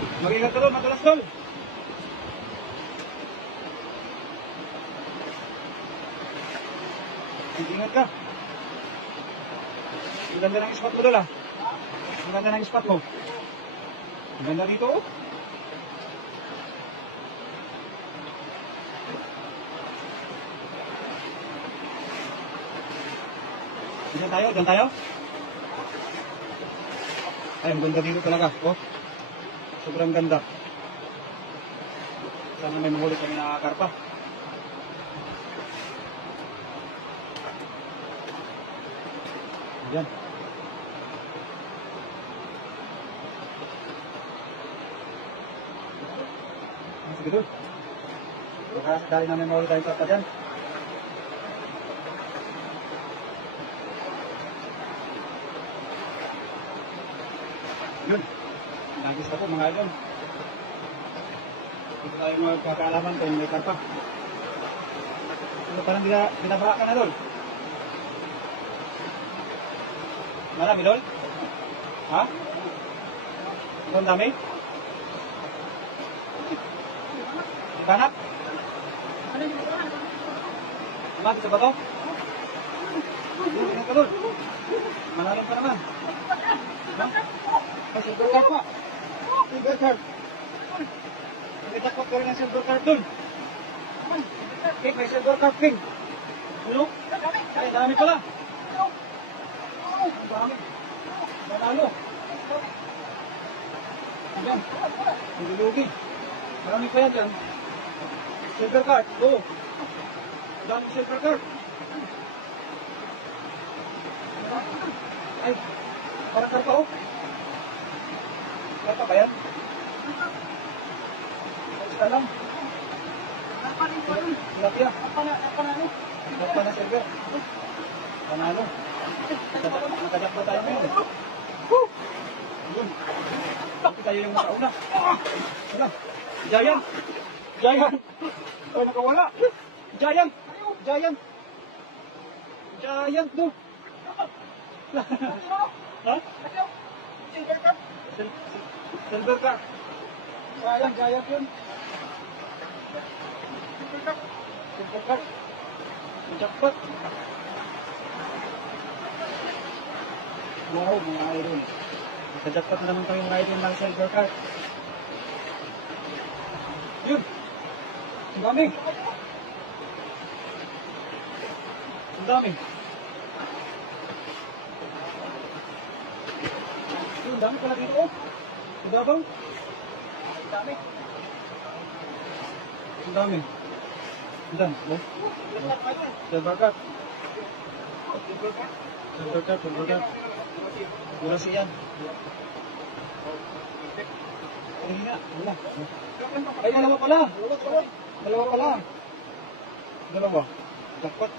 Mag-ingat ka doon, madalas tol. Mag-ingat ka. Ang ganda ng spot mo doon ah. Ang ganda ng spot mo. Ang ganda dito oh. Diyan tayo, diyan tayo. Ay, ang ganda dito talaga. Oh. Sobrang ganda. Sana may mahuli kami na karpa. Ayan. Sige doon. Baka dahil na may mahuli tayong karpa dyan. Yun. Nagis na po mga idol. Dito tayo magkakaalaman kung may karpa. Ito parang binabaka ka na doon. Marami doon? Ha? Ito ang dami? Ibanap? Ibanap sa bato? Doon ka doon. Malalim pa naman. Ha? May silver card pa. Silver card. May takot ka rin ang silver card dun. Okay, may silver card king. Ano? Ay, dami pala. Ang dami. Manalo. Ayan. Hindi lugi. Marami pa yan dyan. Silver card. Oo. Dami silver card. Ay, parang karpa oh. Karpa ba yan? Basta lang. Tilapia. Karpa na silver. Panalo. Nakajak ba tayo ngayon? Yun. Bakit tayo yung nakauna? Wala. Giant. Giant. Ay, nakawala. Giant. Giant. Giant do. Ha? Silver cup. Silver cup. Giant, giant yun. Silver cup. Silver cup. Jackpot. Wow, mga idol. Nakajackpot na naman kami mga idol ng silver cup. Yun. Ang dami. Ang dami. Yun, dami pala dito oh. Ang dabang. Ang dami. Ang dami. Ang dami. Oh. Silver cup. Silver cup, silver cup. Wala siyan. Ay, nga. Wala. Ay, dalawa pala. Dalawa pala. Dalawa. Jackpot.